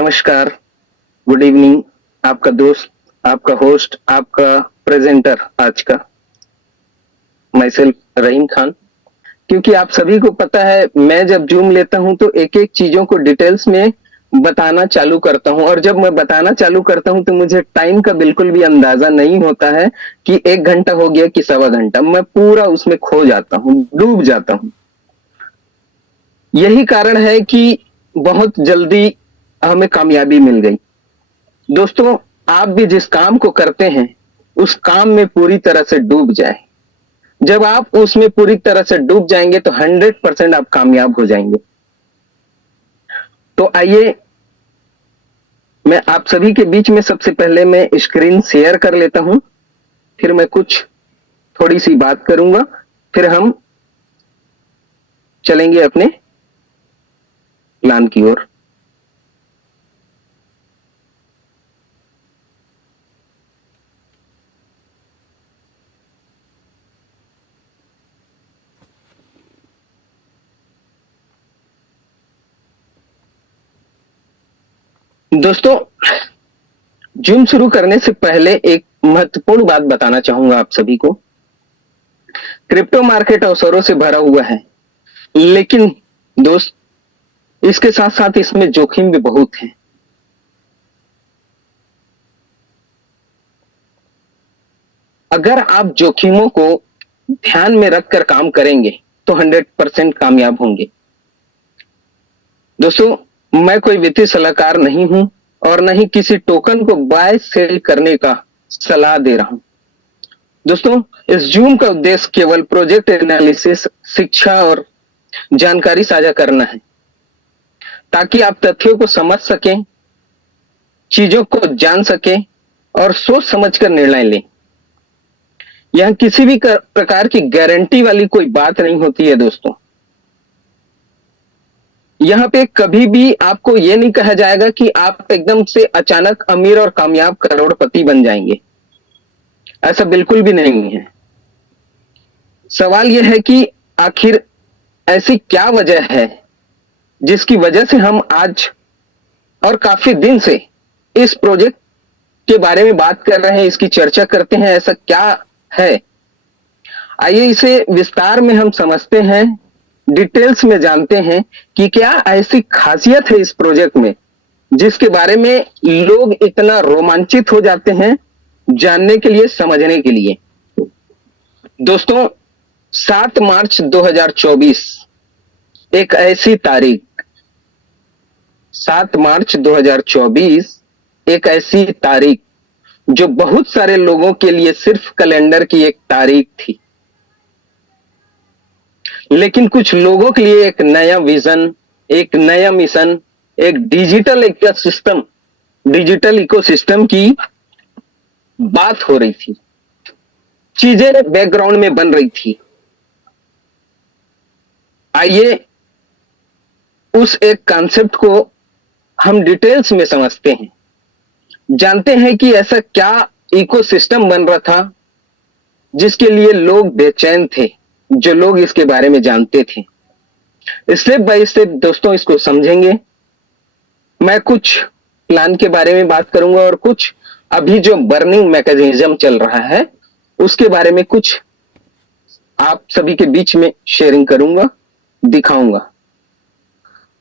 नमस्कार, good evening. आपका दोस्त, आपका होस्ट, आपका प्रेजेंटर आज का माई सेल्फ रहीम खान। क्योंकि आप सभी को पता है, मैं जब जूम लेता हूं तो एक एक चीजों को डिटेल्स में बताना चालू करता हूं, और जब मैं बताना चालू करता हूं तो मुझे टाइम का बिल्कुल भी अंदाजा नहीं होता है कि 1 घंटा हो गया कि सवा घंटा। मैं पूरा उसमें खो जाता हूं, डूब जाता हूं। यही कारण है कि बहुत जल्दी हमें कामयाबी मिल गई। दोस्तों, आप भी जिस काम को करते हैं उस काम में पूरी तरह से डूब जाए। जब आप उसमें पूरी तरह से डूब जाएंगे तो 100% आप कामयाब हो जाएंगे। तो आइए, मैं आप सभी के बीच में सबसे पहले मैं स्क्रीन शेयर कर लेता हूं, फिर मैं कुछ थोड़ी सी बात करूंगा, फिर हम चलेंगे अपने प्लान की ओर। दोस्तों, जूम शुरू करने से पहले एक महत्वपूर्ण बात बताना चाहूंगा आप सभी को। क्रिप्टो मार्केट अवसरों से भरा हुआ है, लेकिन दोस्त, इसके साथ साथ इसमें जोखिम भी बहुत है। अगर आप जोखिमों को ध्यान में रखकर काम करेंगे तो 100% कामयाब होंगे। दोस्तों, मैं कोई वित्तीय सलाहकार नहीं हूं और न ही किसी टोकन को बाय सेल करने का सलाह दे रहा हूं। दोस्तों, इस जूम का उद्देश्य केवल प्रोजेक्ट एनालिसिस, शिक्षा और जानकारी साझा करना है, ताकि आप तथ्यों को समझ सकें, चीजों को जान सकें और सोच समझकर निर्णय लें। यहां किसी भी प्रकार की गारंटी वाली कोई बात नहीं होती है। दोस्तों, यहां पे कभी भी आपको यह नहीं कहा जाएगा कि आप एकदम से अचानक अमीर और कामयाब करोड़पति बन जाएंगे। ऐसा बिल्कुल भी नहीं है। सवाल यह है कि आखिर ऐसी क्या वजह है जिसकी वजह से हम आज और काफी दिन से इस प्रोजेक्ट के बारे में बात कर रहे हैं, इसकी चर्चा करते हैं। ऐसा क्या है, आइए इसे विस्तार में हम समझते हैं, डिटेल्स में जानते हैं कि क्या ऐसी खासियत है इस प्रोजेक्ट में जिसके बारे में लोग इतना रोमांचित हो जाते हैं जानने के लिए, समझने के लिए। दोस्तों, 7 मार्च 2024 एक ऐसी तारीख, 7 मार्च 2024 एक ऐसी तारीख जो बहुत सारे लोगों के लिए सिर्फ कैलेंडर की एक तारीख थी, लेकिन कुछ लोगों के लिए एक नया विजन, एक नया मिशन, एक डिजिटल इकोसिस्टम की बात हो रही थी। चीजें बैकग्राउंड में बन रही थी। आइए उस एक कॉन्सेप्ट को हम डिटेल्स में समझते हैं, जानते हैं कि ऐसा क्या इकोसिस्टम बन रहा था जिसके लिए लोग बेचैन थे, जो लोग इसके बारे में जानते थे। स्टेप बाय स्टेप दोस्तों इसको समझेंगे। मैं कुछ प्लान के बारे में बात करूंगा और कुछ अभी जो बर्निंग मैकेनिज्म चल रहा है उसके बारे में कुछ आप सभी के बीच में शेयरिंग करूंगा, दिखाऊंगा।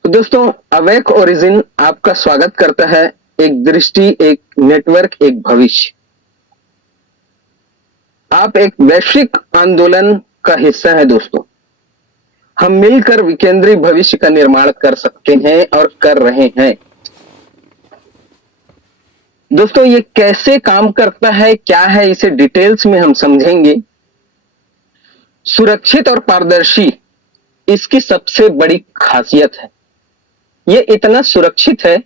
तो दोस्तों, अवेक ओरिजिन आपका स्वागत करता है। एक दृष्टि, एक नेटवर्क, एक भविष्य। आप एक वैश्विक आंदोलन का हिस्सा है। दोस्तों, हम मिलकर विकेंद्रीय भविष्य का निर्माण कर सकते हैं और कर रहे हैं। दोस्तों, ये कैसे काम करता है, क्या है, इसे डिटेल्स में हम समझेंगे। सुरक्षित और पारदर्शी इसकी सबसे बड़ी खासियत है। ये इतना सुरक्षित है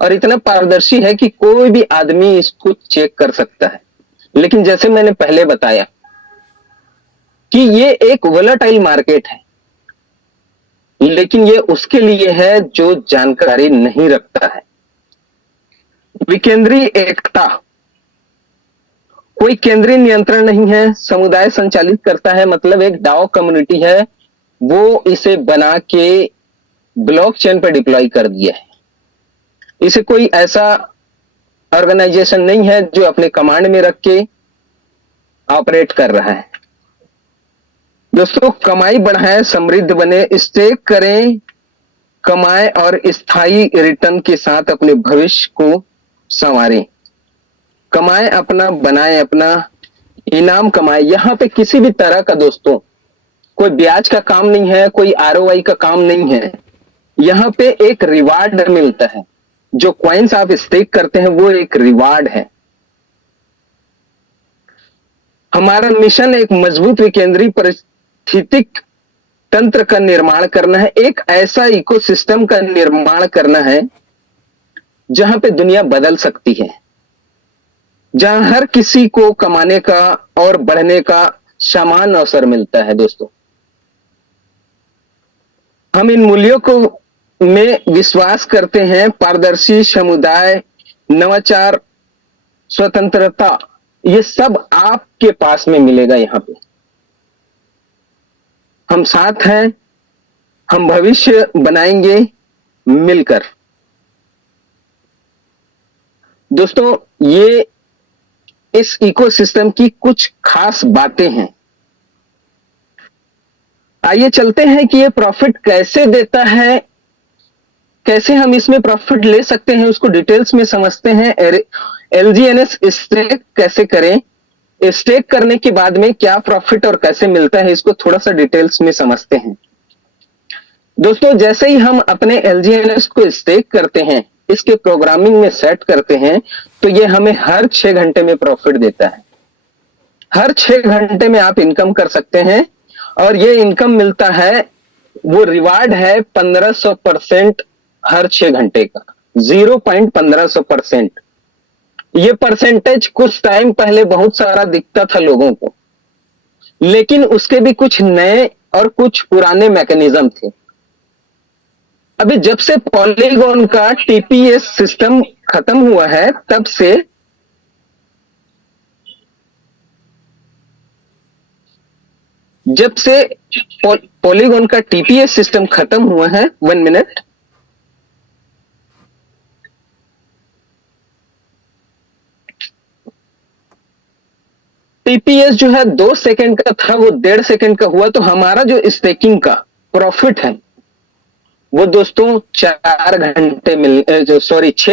और इतना पारदर्शी है कि कोई भी आदमी इसको चेक कर सकता है। लेकिन जैसे मैंने पहले बताया कि ये एक वोलेटाइल मार्केट है, लेकिन ये उसके लिए है जो जानकारी नहीं रखता है। विकेंद्रीय एकता, कोई केंद्रीय नियंत्रण नहीं है, समुदाय संचालित करता है। मतलब एक डाओ कम्युनिटी है, वो इसे बना के ब्लॉकचेन पर डिप्लॉय कर दिया है। इसे कोई ऐसा ऑर्गेनाइजेशन नहीं है जो अपने कमांड में रख के ऑपरेट कर रहा है। दोस्तों, कमाई बढ़ाएं, समृद्ध बने, स्टेक करें, कमाएं और स्थायी रिटर्न के साथ अपने भविष्य को संवारें। कमाएं अपना, बनाएं अपना, इनाम कमाएं। यहां पे किसी भी तरह का दोस्तों कोई ब्याज का काम नहीं है, कोई आरओआई का काम नहीं है। यहां पे एक रिवार्ड मिलता है। जो कॉइन्स आप स्टेक करते हैं वो एक रिवार्ड है। हमारा मिशन एक मजबूत विकेंद्रीय पारिस्थितिक तंत्र का निर्माण करना है। एक ऐसा इकोसिस्टम का निर्माण करना है जहां पे दुनिया बदल सकती है, जहां हर किसी को कमाने का और बढ़ने का समान अवसर मिलता है। दोस्तों, हम इन मूल्यों को में विश्वास करते हैं। पारदर्शी समुदाय, नवाचार, स्वतंत्रता, ये सब आपके पास में मिलेगा। यहां पे हम साथ हैं, हम भविष्य बनाएंगे मिलकर। दोस्तों, ये इस इकोसिस्टम की कुछ खास बातें हैं। आइए चलते हैं कि ये प्रॉफिट कैसे देता है, कैसे हम इसमें प्रॉफिट ले सकते हैं, उसको डिटेल्स में समझते हैं। एलजीएनएस स्टेक कैसे करें, स्टेक करने के बाद में क्या प्रॉफिट और कैसे मिलता है, इसको थोड़ा सा डिटेल्स में समझते हैं। दोस्तों, जैसे ही हम अपने एलजीएनएस को स्टेक करते हैं, इसके प्रोग्रामिंग में सेट करते हैं, तो ये हमें हर 6 घंटे में प्रॉफिट देता है। हर 6 घंटे में आप इनकम कर सकते हैं और ये इनकम मिलता है, वो रिवार्ड है 1500% हर 6 घंटे का, 0.1500%। ये परसेंटेज कुछ टाइम पहले बहुत सारा दिखता था लोगों को, लेकिन उसके भी कुछ नए और कुछ पुराने मैकेनिज्म थे। अभी जब से पॉलीगॉन का टीपीएस सिस्टम खत्म हुआ है, तब से पॉलीगॉन का टीपीएस सिस्टम खत्म हुआ है, 1 मिनट। टीपीएस जो है 2 सेकंड का था, वो 1.5 सेकंड का हुआ। तो हमारा जो स्टेकिंग का प्रॉफिट है वो दोस्तों 6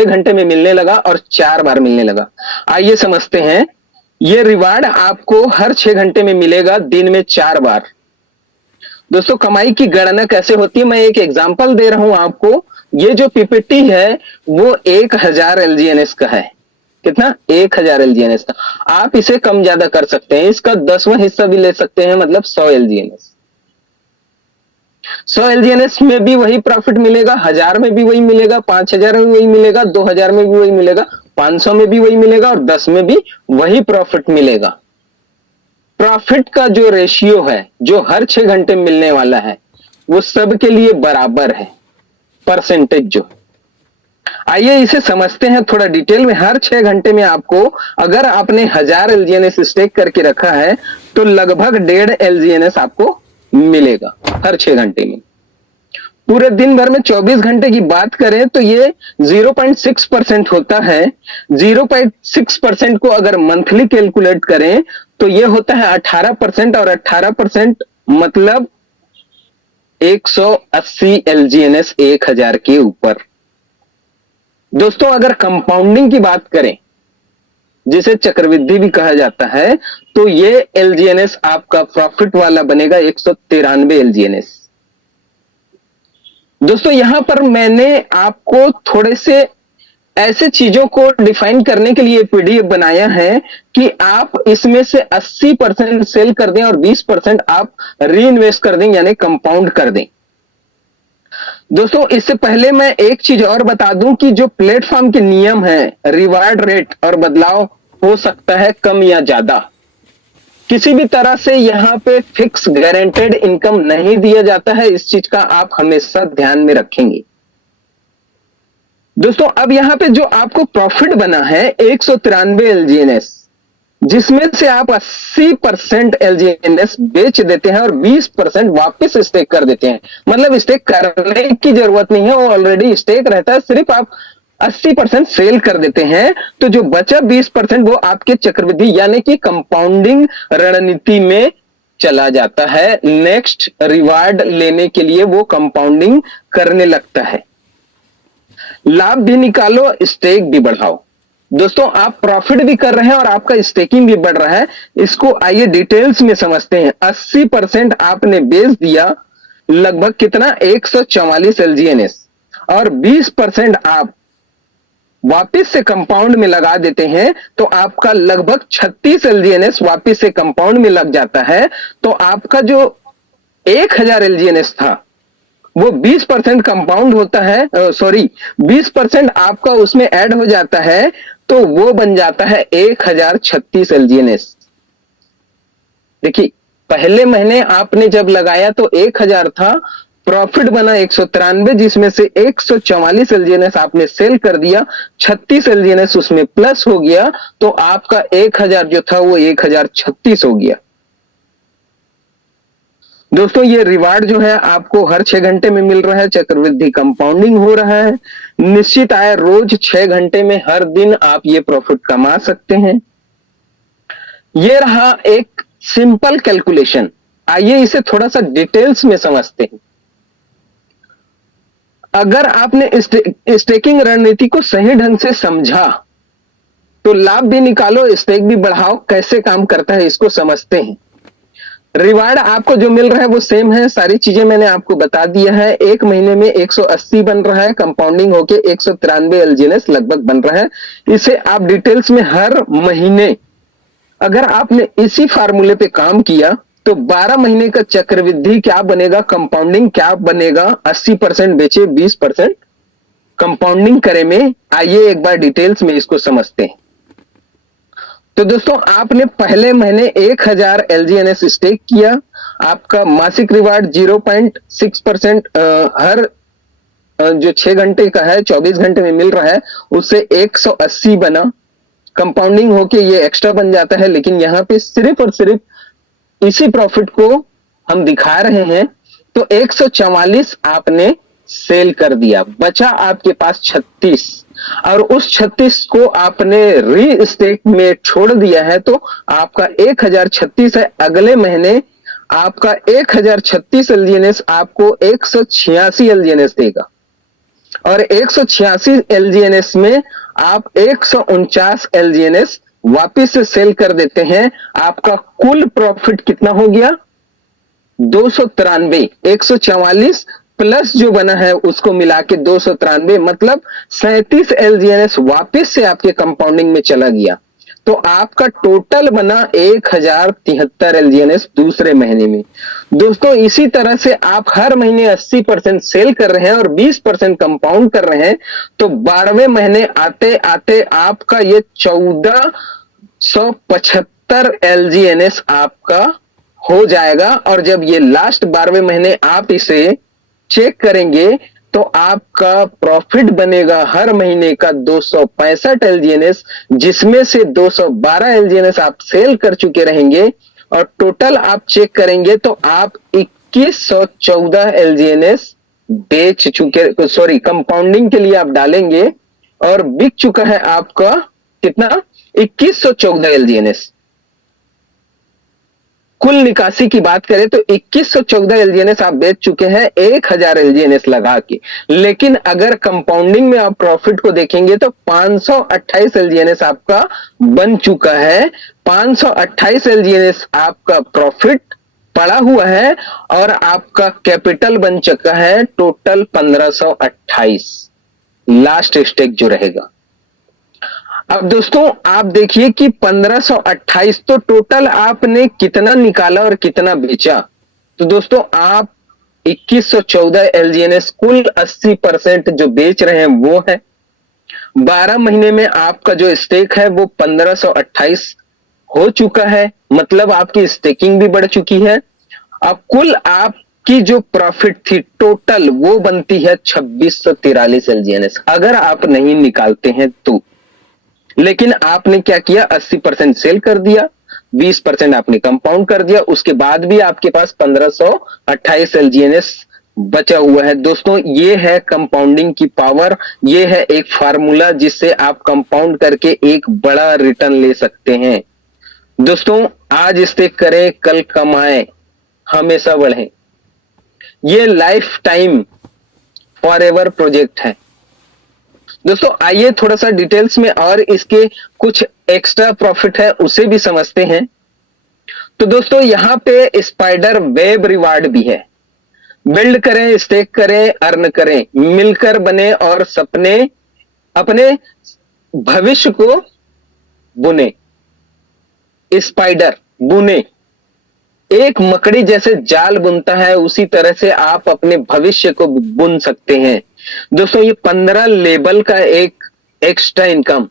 घंटे में मिलने लगा और 4 बार मिलने लगा। आइए समझते हैं। ये रिवार्ड आपको हर 6 घंटे में मिलेगा, दिन में 4 बार। दोस्तों, कमाई की गणना कैसे होती है, मैं एक एग्जांपल दे रहा हूं आपको। ये जो पीपीटी है वो 1000 एलजीएनएस का है। कितना? 1000 एलजीएनएस का। आप इसे कम ज्यादा कर सकते हैं, इसका 10वां हिस्सा भी ले सकते हैं, मतलब 100 एलजीएनएस। 100 एलजीएनएस में भी वही प्रॉफिट मिलेगा, 1000 में भी वही मिलेगा, 5000 में भी वही मिलेगा, 2000 में भी वही मिलेगा, 500 में भी वही मिलेगा और 10 में भी वही प्रॉफिट मिलेगा। प्रॉफिट का जो रेशियो है, जो हर 6 घंटे मिलने वाला है, वो सबके लिए बराबर है, परसेंटेज जो। आइए इसे समझते हैं थोड़ा डिटेल में। हर 6 घंटे में आपको, अगर आपने 1000 एलजीएनएस स्टेक करके रखा है, तो लगभग 1.5 एलजीएनएस आपको मिलेगा हर 6 घंटे में। पूरे दिन भर में 24 घंटे की बात करें तो ये 0.6% होता है। 0.6% को अगर मंथली कैलकुलेट करें तो ये होता है 18%, और 18% मतलब 180 एलजीएनएस 1000 के ऊपर। दोस्तों, अगर कंपाउंडिंग की बात करें, जिसे चक्रवृद्धि भी कहा जाता है, तो ये एलजीएनएस आपका प्रॉफिट वाला बनेगा 193 एलजीएनएस। दोस्तों, यहां पर मैंने आपको थोड़े से ऐसे चीजों को डिफाइन करने के लिए पीडीएफ बनाया है कि आप इसमें से 80% सेल कर दें और 20% आप री इन्वेस्ट कर दें, यानी कंपाउंड कर दें। दोस्तों, इससे पहले मैं एक चीज और बता दूं कि जो प्लेटफॉर्म के नियम है, रिवार्ड रेट और बदलाव हो सकता है कम या ज्यादा। किसी भी तरह से यहां पे फिक्स गारंटेड इनकम नहीं दिया जाता है, इस चीज का आप हमेशा ध्यान में रखेंगे। दोस्तों, अब यहां पे जो आपको प्रॉफिट बना है 193 एलजीएनएस, जिसमें से आप 80% एलजीएनएस बेच देते हैं और 20% वापस स्टेक कर देते हैं। मतलब स्टेक करने की जरूरत नहीं है, वो ऑलरेडी स्टेक रहता है, सिर्फ आप 80% सेल कर देते हैं, तो जो बचा 20% वो आपके चक्रवृद्धि यानी कि कंपाउंडिंग रणनीति में चला जाता है। नेक्स्ट रिवार्ड लेने के लिए वो कंपाउंडिंग करने लगता है। लाभ भी निकालो, स्टेक भी बढ़ाओ। दोस्तों, आप प्रॉफिट भी कर रहे हैं और आपका स्टेकिंग भी बढ़ रहा है। इसको आइए डिटेल्स में समझते हैं। 80% आपने बेच दिया, लगभग कितना, 144 एलजीएनएस, और 20% आप वापस से कंपाउंड में लगा देते हैं, तो आपका लगभग 36 एलजीएनएस वापस से कंपाउंड में लग जाता है। तो आपका जो 1000 एलजीएनएस था वो 20% कंपाउंड होता है, सॉरी 20% आपका उसमें ऐड हो जाता है, तो वो बन जाता है 1036 एलजीएनएस। देखिए, पहले महीने आपने जब लगाया तो 1000 था, प्रॉफिट बना 193, जिसमें से 144 एलजीएनएस आपने सेल कर दिया, 36 एलजीएनएस उसमें प्लस हो गया, तो आपका 1000 जो था वो 1036 हो गया। दोस्तों, ये रिवार्ड जो है आपको हर 6 घंटे में मिल रहा है, चक्रवृद्धि कंपाउंडिंग हो रहा है, निश्चित आय रोज 6 घंटे में हर दिन आप ये प्रॉफिट कमा सकते हैं। ये रहा एक सिंपल कैलकुलेशन। आइए इसे थोड़ा सा डिटेल्स में समझते हैं। अगर आपने स्टेकिंग रणनीति को सही ढंग से समझा तो लाभ भी निकालो, स्टेक भी बढ़ाओ। कैसे काम करता है इसको समझते हैं। रिवार्ड आपको जो मिल रहा है वो सेम है, सारी चीजें मैंने आपको बता दिया है। एक महीने में 180 बन रहा है, कंपाउंडिंग होके 193 एलजीएनएस लगभग बन रहा है। इसे आप डिटेल्स में हर महीने अगर आपने इसी फार्मूले पे काम किया तो 12 महीने का चक्रवृद्धि क्या बनेगा, कंपाउंडिंग क्या बनेगा। 80% बेचे, 20% कंपाउंडिंग करे में। आइए एक बार डिटेल्स में इसको समझते हैं। तो दोस्तों, आपने पहले महीने 1000 एलजीएनएस स्टेक किया, आपका मासिक रिवार्ड 0.6% हर जो 6 घंटे का है 24 घंटे में मिल रहा है, उससे 180 बना। कंपाउंडिंग होके ये एक्स्ट्रा बन जाता है, लेकिन यहां पे सिर्फ और सिर्फ इसी प्रॉफिट को हम दिखा रहे हैं। तो 144 आपने सेल कर दिया, बचा आपके पास 36, और उस 36 को आपने री स्टेक में छोड़ दिया है, तो आपका 1036 है। अगले महीने आपका 1036 एलजीएनएस आपको 186 एलजीएनएस देगा, और 186 एलजीएनएस में आप 149 एलजीएनएस वापिस से सेल कर देते हैं। आपका कुल प्रॉफिट कितना हो गया, 293। 144 प्लस जो बना है उसको मिला के 293, मतलब 37 एलजीएनएस वापिस से आपके कंपाउंडिंग में चला गया। तो आपका टोटल बना 1073 एलजीएनएस दूसरे महीने में। दोस्तों, इसी तरह से आप हर महीने 80% सेल कर रहे हैं और 20% कंपाउंड कर रहे हैं, तो 12वें महीने आते आते आपका ये 1475 एलजीएनएस आपका हो जाएगा। और जब ये लास्ट 12वें महीने आप इसे चेक करेंगे तो आपका प्रॉफिट बनेगा हर महीने का 265 एलजीएनएस, जिसमें से 212 एलजीएनएस आप सेल कर चुके रहेंगे, और टोटल आप चेक करेंगे तो आप 2114 एलजीएनएस बेच चुके, सॉरी कंपाउंडिंग के लिए आप डालेंगे, और बिक चुका है आपका कितना, 2114 एलजीएनएस। कुल निकासी की बात करें तो 2114 एलजीएनएस आप बेच चुके हैं 1000 एलजीएनएस लगा के। लेकिन अगर कंपाउंडिंग में आप प्रॉफिट को देखेंगे तो 528 एलजीएनएस आपका बन चुका है। 528 एलजीएनएस आपका प्रॉफिट पड़ा हुआ है, और आपका कैपिटल बन चुका है टोटल 1528, लास्ट स्टेक जो रहेगा। अब दोस्तों, आप देखिए कि 1528 तो टोटल आपने कितना निकाला और कितना बेचा। तो दोस्तों, आप 2114 एलजीएनएस कुल 80% जो बेच रहे हैं वो है। 12 महीने में आपका जो स्टेक है वो 1528 हो चुका है, मतलब आपकी स्टेकिंग भी बढ़ चुकी है। अब कुल आपकी जो प्रॉफिट थी टोटल वो बनती है 2643 एलजीएनएस, अगर आप नहीं निकालते हैं तो। लेकिन आपने क्या किया, 80% सेल कर दिया, 20% आपने कंपाउंड कर दिया, उसके बाद भी आपके पास 1528 एलजीएनएस बचा हुआ है। दोस्तों ये है कंपाउंडिंग की पावर, ये है एक फार्मूला जिससे आप कंपाउंड करके एक बड़ा रिटर्न ले सकते हैं। दोस्तों आज स्टेक करें, कल कमाएं, हमेशा बढ़ें। ये लाइफ टाइम फॉरएवर प्रोजेक्ट है। दोस्तों आइए थोड़ा सा डिटेल्स में और इसके कुछ एक्स्ट्रा प्रॉफिट है उसे भी समझते हैं। तो दोस्तों यहां पे स्पाइडर वेब रिवार्ड भी है। बिल्ड करें, स्टेक करें, अर्न करें, मिलकर बने और सपने अपने भविष्य को बुने। स्पाइडर बुने, एक मकड़ी जैसे जाल बुनता है उसी तरह से आप अपने भविष्य को बुन सकते हैं। दोस्तों ये 15 लेवल का एक एक्स्ट्रा इनकम,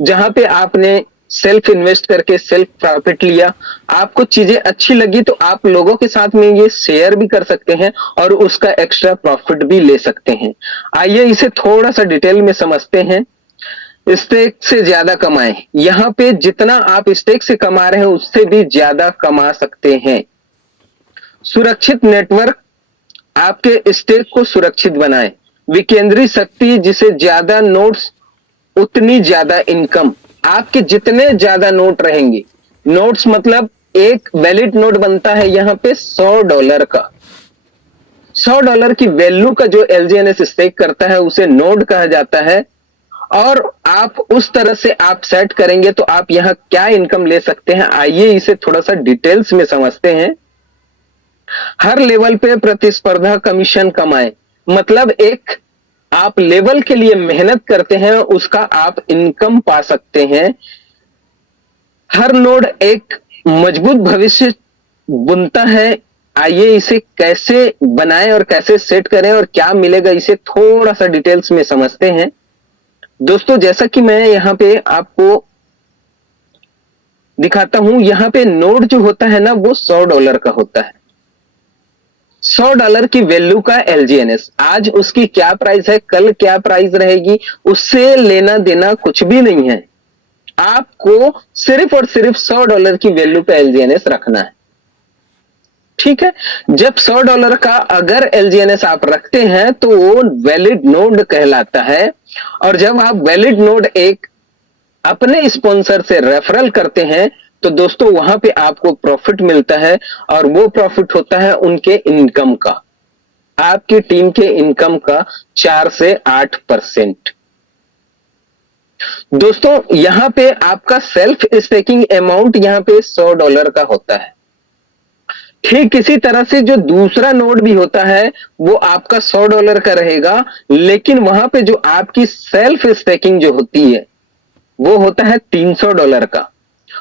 जहां पे आपने सेल्फ इन्वेस्ट करके सेल्फ प्रॉफिट लिया, आपको चीजें अच्छी लगी तो आप लोगों के साथ में ये शेयर भी कर सकते हैं और उसका एक्स्ट्रा प्रॉफिट भी ले सकते हैं। आइए इसे थोड़ा सा डिटेल में समझते हैं। स्टेक से ज्यादा कमाएं, यहां पे जितना आप स्टेक से कमा रहे हैं उससे भी ज्यादा कमा सकते हैं। सुरक्षित नेटवर्क, आपके स्टेक को सुरक्षित बनाएं। विकेंद्री शक्ति, जिसे ज्यादा नोट्स उतनी ज्यादा इनकम। आपके जितने ज्यादा नोट रहेंगे, नोट्स मतलब एक वैलिड नोट बनता है यहां पे $100 का। $100 की वैल्यू का जो LGNS स्टेक करता है उसे नोड कहा जाता है। और आप उस तरह से आप सेट करेंगे तो आप यहां क्या इनकम ले सकते हैं, आइए इसे थोड़ा सा डिटेल्स में समझते हैं। हर लेवल पे प्रतिस्पर्धा कमीशन कमाएं, मतलब एक आप लेवल के लिए मेहनत करते हैं उसका आप इनकम पा सकते हैं। हर नोड एक मजबूत भविष्य बुनता है। आइए इसे कैसे बनाएं और कैसे सेट करें और क्या मिलेगा इसे थोड़ा सा डिटेल्स में समझते हैं। दोस्तों जैसा कि मैं यहां पे आपको दिखाता हूं, यहां पे नोड जो होता है ना वो $100 का होता है। $100 की वैल्यू का LGNS, आज उसकी क्या प्राइस है, कल क्या प्राइस रहेगी, उससे लेना देना कुछ भी नहीं है। आपको सिर्फ और सिर्फ $100 की वैल्यू पे LGNS रखना है। ठीक है, जब $100 का अगर LGNS आप रखते हैं तो वो वैलिड नोड कहलाता है। और जब आप वैलिड नोड एक अपने स्पॉन्सर से रेफरल करते हैं तो दोस्तों वहां पे आपको प्रॉफिट मिलता है और वो प्रॉफिट होता है उनके इनकम का, आपकी टीम के इनकम का 4 से 8%। दोस्तों यहां पे आपका सेल्फ स्टेकिंग अमाउंट यहां पे $100 का होता है। ठीक इसी तरह से जो दूसरा नोड भी होता है वो आपका $100 का रहेगा, लेकिन वहां पे जो आपकी सेल्फ स्टेकिंग जो होती है वो होता है $300 का।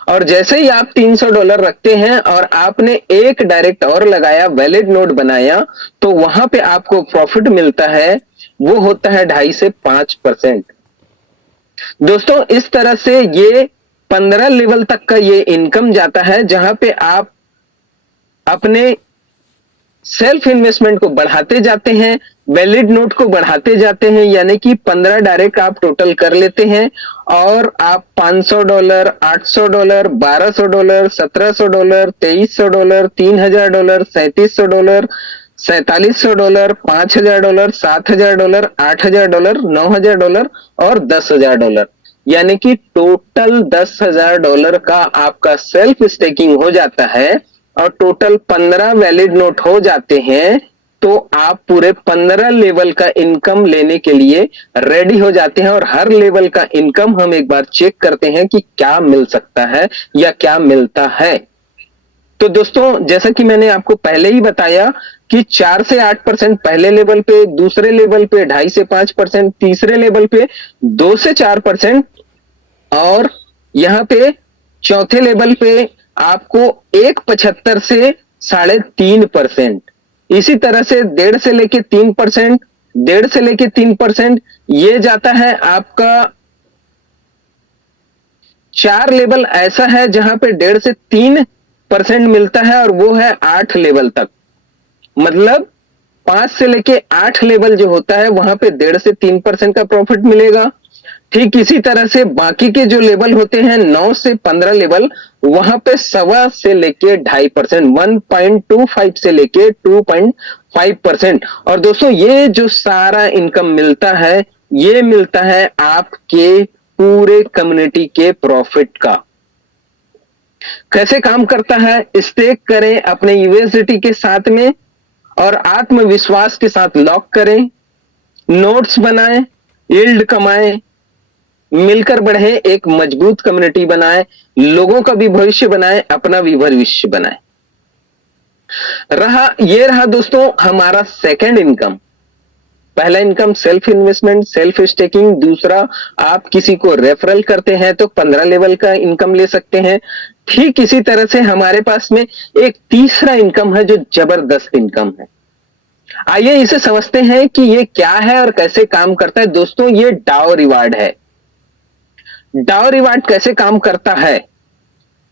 और जैसे ही आप $300 रखते हैं और आपने एक डायरेक्ट और लगाया, वैलिड नोड बनाया, तो वहां पे आपको प्रॉफिट मिलता है, वो होता है 2.5 से 5%। दोस्तों इस तरह से ये 15 लेवल तक का ये इनकम जाता है, जहां पे आप अपने सेल्फ इन्वेस्टमेंट को बढ़ाते जाते हैं, वैलिड नोट को बढ़ाते जाते हैं, यानी कि 15 डायरेक्ट आप टोटल कर लेते हैं और आप $500, $800, $1200, $1700, $2300, $3000, $3700, $4700, $5000, $7000, $8000, $9000 और $10000, यानी कि टोटल $10000 का आपका सेल्फ स्टेकिंग हो जाता है। और टोटल 15 वैलिड नोट हो जाते हैं तो आप पूरे 15 लेवल का इनकम लेने के लिए रेडी हो जाते हैं। और हर लेवल का इनकम हम एक बार चेक करते हैं कि क्या मिल सकता है या क्या मिलता है। तो दोस्तों जैसा कि मैंने आपको पहले ही बताया कि 4 से 8% पहले लेवल पे, दूसरे लेवल पे 2.5 से 5%, तीसरे लेवल पे 2 से 4% और यहां पे चौथे लेवल पे आपको 1.75 से 3.5%, इसी तरह से 1.5 से लेके 3%, 1.5 से लेके 3%, ये जाता है आपका 4 लेवल ऐसा है जहां पे 1.5 से 3% मिलता है और वो है 8 लेवल तक। मतलब 5 से लेके 8 लेवल जो होता है वहां पे 1.5 से 3% का प्रॉफिट मिलेगा। ठीक इसी तरह से बाकी के जो लेवल होते हैं 9 से 15 लेवल, वहां पे 1.25 से लेके 2.5%, 1.25 से लेके 5%। और दोस्तों ये जो सारा इनकम मिलता है, ये मिलता है आपके पूरे कम्युनिटी के प्रॉफिट का। कैसे काम करता है? स्टेक करें अपने यूएसडीटी के साथ में और आत्मविश्वास के साथ लॉक करें, नोट्स बनाएं, यील्ड कमाएं, मिलकर बढ़े, एक मजबूत कम्युनिटी बनाएं, लोगों का भी भविष्य बनाएं, अपना भी भविष्य बनाएं। ये रहा दोस्तों हमारा सेकंड इनकम। पहला income self investment, self staking. दूसरा, आप किसी को रेफरल करते हैं तो 15 लेवल का इनकम ले सकते हैं। ठीक इसी तरह से हमारे पास में एक तीसरा इनकम है जो जबरदस्त इनकम है। आइए इसे समझते हैं कि ये क्या है और कैसे काम करता है। दोस्तों ये डाओ रिवार्ड है। डाओ रिवार्ड कैसे काम करता है?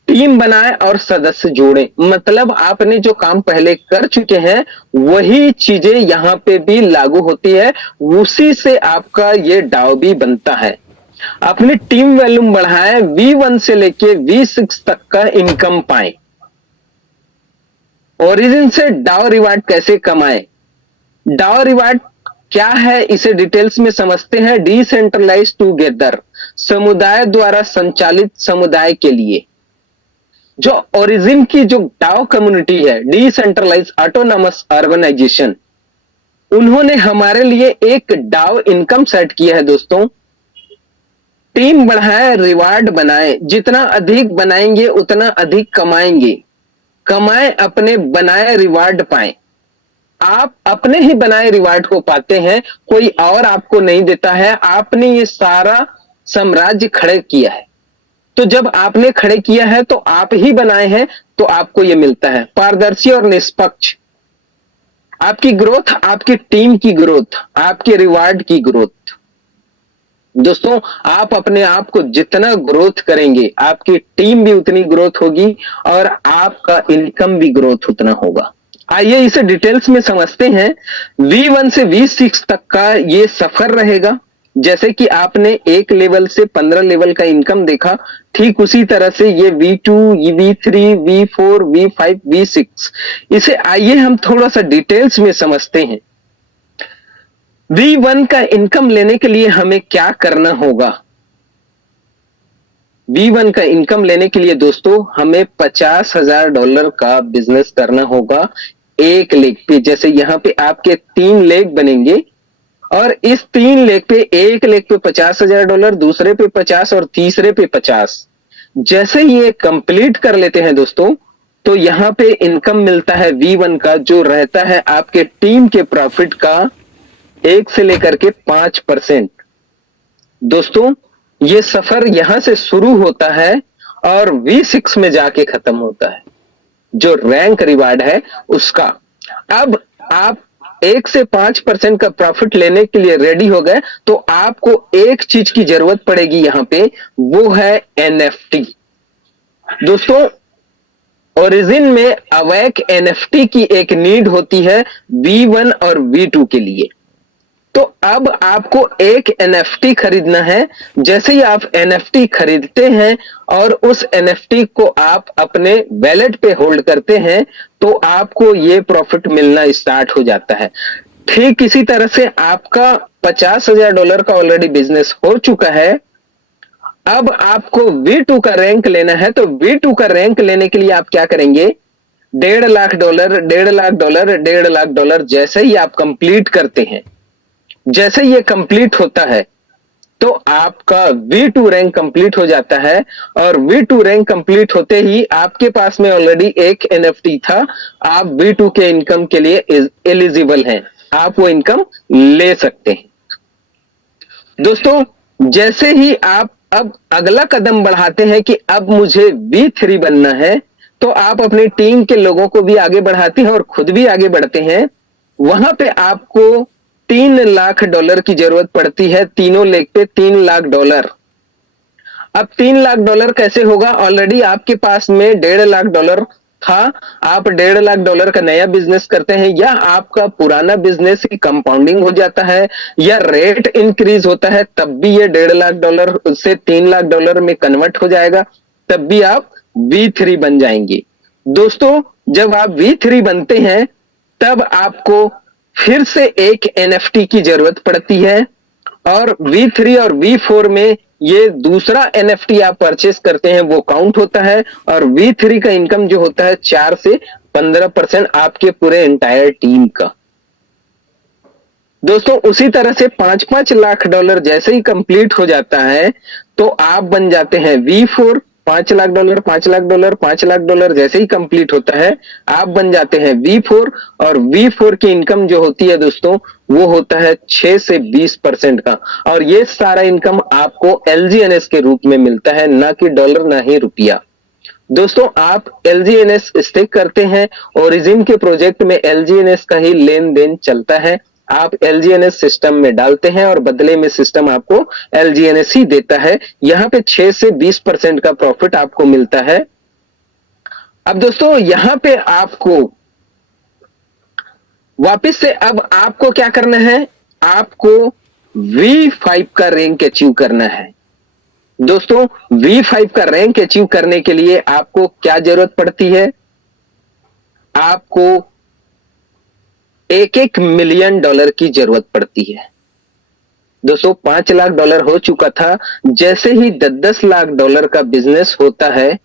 टीम बनाए और सदस्य जोड़े, मतलब आपने जो काम पहले कर चुके हैं वही चीजें यहां पे भी लागू होती है, उसी से आपका ये डाव भी बनता है। अपनी टीम वॉल्यूम बढ़ाएं, V1 से लेके V6 तक का इनकम पाएं। ओरिजिन से डाव रिवार्ड कैसे कमाएं? डाव रिवार्ड क्या है इसे डिटेल्स में समझते हैं। डिसेंट्रलाइज टूगेदर, समुदाय द्वारा संचालित समुदाय के लिए। जो ओरिजिन की जो डाओ कम्युनिटी है, डिसेंट्रलाइज ऑटोनॉमस ऑर्गेनाइजेशन, उन्होंने हमारे लिए एक डाओ इनकम सेट किया है दोस्तों। टीम बढ़ाए, रिवार्ड बनाए, जितना अधिक बनाएंगे उतना अधिक कमाएंगे। कमाए अपने बनाए रिवार्ड पाए। आप अपने ही बनाए रिवार्ड को पाते हैं, कोई और आपको नहीं देता है। आपने ये सारा साम्राज्य खड़े किया है, तो जब आपने खड़े किया है तो आप ही बनाए हैं, तो आपको यह मिलता है। पारदर्शी और निष्पक्ष, आपकी ग्रोथ, आपकी टीम की ग्रोथ, आपके रिवार्ड की ग्रोथ। दोस्तों आप अपने आप को जितना ग्रोथ करेंगे, आपकी टीम भी उतनी ग्रोथ होगी और आपका इनकम भी ग्रोथ उतना होगा। आइए इसे डिटेल्स में समझते हैं। V1 से V6 तक का ये सफर रहेगा। जैसे कि आपने एक लेवल से 15 लेवल का इनकम देखा, ठीक उसी तरह से ये V2, V3, V4, V5, V6, इसे आइए हम थोड़ा सा डिटेल्स में समझते हैं। V1 का इनकम लेने के लिए हमें क्या करना होगा? V1 का इनकम लेने के लिए दोस्तों हमें $50,000 का बिजनेस करना होगा एक लेग पे। जैसे यहां पे आपके 3 लेग बनेंगे और इस 3 लेग पे, एक लेग पे $50,000, दूसरे पे 50 और तीसरे पे 50। जैसे ये कंप्लीट कर लेते हैं दोस्तों, तो यहां पे इनकम मिलता है V1 का, जो रहता है आपके टीम के प्रॉफिट का 1 से लेकर के 5%। दोस्तों ये सफर यहां से शुरू होता है और V6 में जाके खत्म होता है, जो रैंक रिवार्ड है उसका। अब आप 1 से 5% का प्रॉफिट लेने के लिए रेडी हो गए, तो आपको एक चीज की जरूरत पड़ेगी यहां पे, वो है NFT। दोस्तों ओरिजिन में अवैक NFT की एक नीड होती है V1 और V2 के लिए। तो अब आपको एक NFT खरीदना है। जैसे ही आप NFT खरीदते हैं और उस NFT को आप अपने वैलेट पे होल्ड करते हैं, तो आपको ये प्रॉफिट मिलना स्टार्ट हो जाता है। ठीक इसी तरह से आपका $50,000 का ऑलरेडी बिजनेस हो चुका है। अब आपको V2 का रैंक लेना है, तो V2 का रैंक लेने के लिए आप क्या करेंगे? $1.5 लाख, $1.5 लाख, $1.5 लाख जैसे ही आप कंप्लीट करते हैं, जैसे ये कंप्लीट होता है, तो आपका V2 रैंक कंप्लीट हो जाता है। और V2 रैंक कंप्लीट होते ही आपके पास में ऑलरेडी एक NFT था, आप V2 के इनकम के लिए एलिजिबल हैं, आप वो इनकम ले सकते हैं। दोस्तों जैसे ही आप अब अगला कदम बढ़ाते हैं कि अब मुझे V3 बनना है, तो आप अपनी टीम के लोगों को भी आगे बढ़ाते हैं और खुद भी आगे बढ़ते हैं। वहां पे आपको $3 लाख की जरूरत पड़ती है। तीनों लेग पे $3 लाख। अब $3 लाख कैसे होगा? ऑलरेडी आपके पास में $1.5 लाख था, आप $1.5 लाख का नया बिजनेस करते हैं, या आपका पुराना बिजनेस ही कंपाउंडिंग हो जाता है, या रेट इंक्रीज होता है, तब भी ये $1.5 लाख से $3 लाख में कन्वर्ट हो जाएगा, तब भी आप V3 बन जाएंगे। दोस्तों जब आप V3 बनते हैं, तब आपको फिर से एक एनएफटी की जरूरत पड़ती है, और V3 और V4 में ये दूसरा एनएफटी आप परचेस करते हैं वो काउंट होता है, और V3 का इनकम जो होता है 4 से 15% आपके पूरे एंटायर टीम का। दोस्तों उसी तरह से $5-5 लाख जैसे ही कंप्लीट हो जाता है तो आप बन जाते हैं V4। $5 लाख, $5 लाख, $5 लाख जैसे ही कंप्लीट होता है आप बन जाते हैं V4, और V4 की इनकम जो होती है दोस्तों वो होता है 6 से 20% का, और ये सारा इनकम आपको LGNS के रूप में मिलता है, ना कि डॉलर ना ही रुपया। दोस्तों आप LGNS स्टेक करते हैं, ओरिजिन के प्रोजेक्ट में LGNS का ही लेन देन चलता है। आप LGNS सिस्टम में डालते हैं और बदले में सिस्टम आपको LGNS ही देता है। यहां पे 6 से 20% का प्रॉफिट आपको मिलता है। अब दोस्तों यहां पे आपको वापस से अब आपको क्या करना है, आपको V5 का रैंक अचीव करना है। दोस्तों V5 का रैंक अचीव करने के लिए आपको क्या जरूरत पड़ती है, आपको $1 मिलियन की जरूरत पड़ती है। दोस्तों $5 लाख हो चुका था, जैसे ही $10 लाख का बिजनेस होता है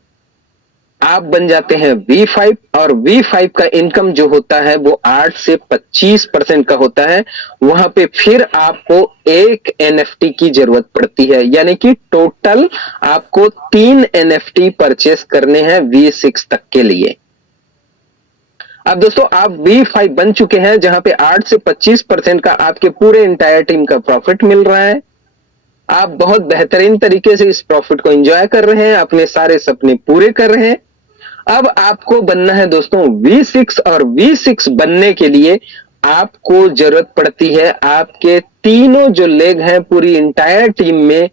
आप बन जाते हैं V5, और V5 का इनकम जो होता है वो 8 से 25% का होता है। वहां पे फिर आपको एक NFT की जरूरत पड़ती है, यानी कि टोटल आपको 3 NFT परचेस करने हैं V6 तक के लिए। अब दोस्तों आप V5 बन चुके हैं, जहां पे 8 से 25% का आपके पूरे इंटायर टीम का प्रॉफिट मिल रहा है। आप बहुत बेहतरीन तरीके से इस प्रॉफिट को एंजॉय कर रहे हैं, अपने सारे सपने पूरे कर रहे हैं। अब आपको बनना है दोस्तों V6, और V6 बनने के लिए आपको जरूरत पड़ती है आपके तीनों जो लेग हैं पूरी इंटायर टीम में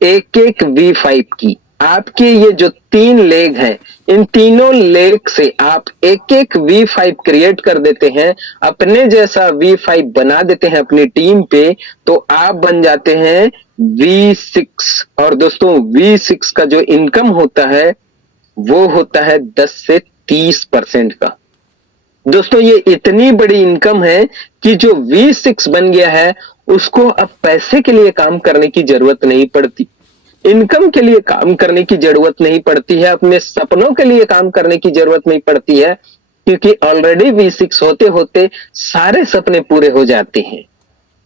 एक एक V5 की। आपके ये जो 3 लेग हैं, इन तीनों लेग से आप एक एक V5 क्रिएट कर देते हैं, अपने जैसा V5 बना देते हैं अपनी टीम पे, तो आप बन जाते हैं V6। और दोस्तों V6 का जो इनकम होता है वो होता है 10 से 30% का। दोस्तों ये इतनी बड़ी इनकम है कि जो V6 बन गया है उसको अब पैसे के लिए काम करने की जरूरत नहीं पड़ती, इनकम के लिए काम करने की जरूरत नहीं पड़ती है, अपने सपनों के लिए काम करने की जरूरत नहीं पड़ती है, क्योंकि ऑलरेडी V6 होते होते सारे सपने पूरे हो जाते हैं।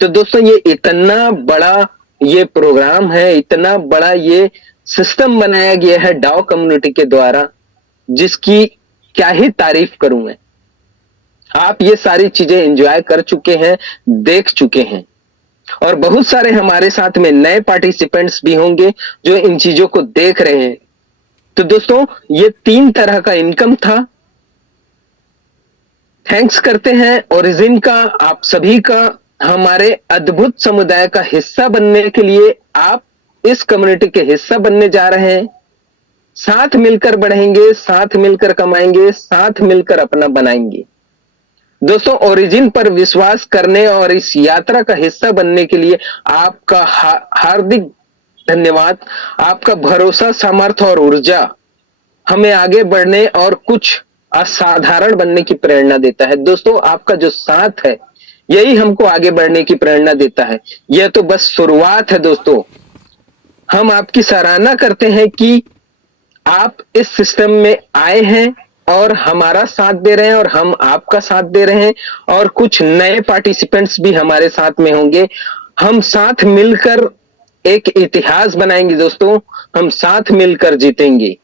तो दोस्तों ये इतना बड़ा ये प्रोग्राम है, इतना बड़ा ये सिस्टम बनाया गया है डाओ कम्युनिटी के द्वारा, जिसकी क्या ही तारीफ करूं मैं। आप ये सारी चीजें एंजॉय कर चुके हैं, देख चुके हैं, और बहुत सारे हमारे साथ में नए पार्टिसिपेंट्स भी होंगे जो इन चीजों को देख रहे हैं। तो दोस्तों ये 3 तरह का इनकम था। थैंक्स करते हैं ओरिजिन का, आप सभी का हमारे अद्भुत समुदाय का हिस्सा बनने के लिए। आप इस कम्युनिटी के हिस्सा बनने जा रहे हैं, साथ मिलकर बढ़ेंगे, साथ मिलकर कमाएंगे, साथ मिलकर अपना बनाएंगे। दोस्तों ओरिजिन पर विश्वास करने और इस यात्रा का हिस्सा बनने के लिए आपका हार्दिक धन्यवाद। आपका भरोसा, सामर्थ्य और ऊर्जा हमें आगे बढ़ने और कुछ असाधारण बनने की प्रेरणा देता है। दोस्तों आपका जो साथ है यही हमको आगे बढ़ने की प्रेरणा देता है। यह तो बस शुरुआत है दोस्तों। हम आपकी सराहना करते हैं कि आप इस सिस्टम में आए हैं और हमारा साथ दे रहे हैं, और हम आपका साथ दे रहे हैं, और कुछ नए पार्टिसिपेंट्स भी हमारे साथ में होंगे। हम साथ मिलकर एक इतिहास बनाएंगे दोस्तों, हम साथ मिलकर जीतेंगे।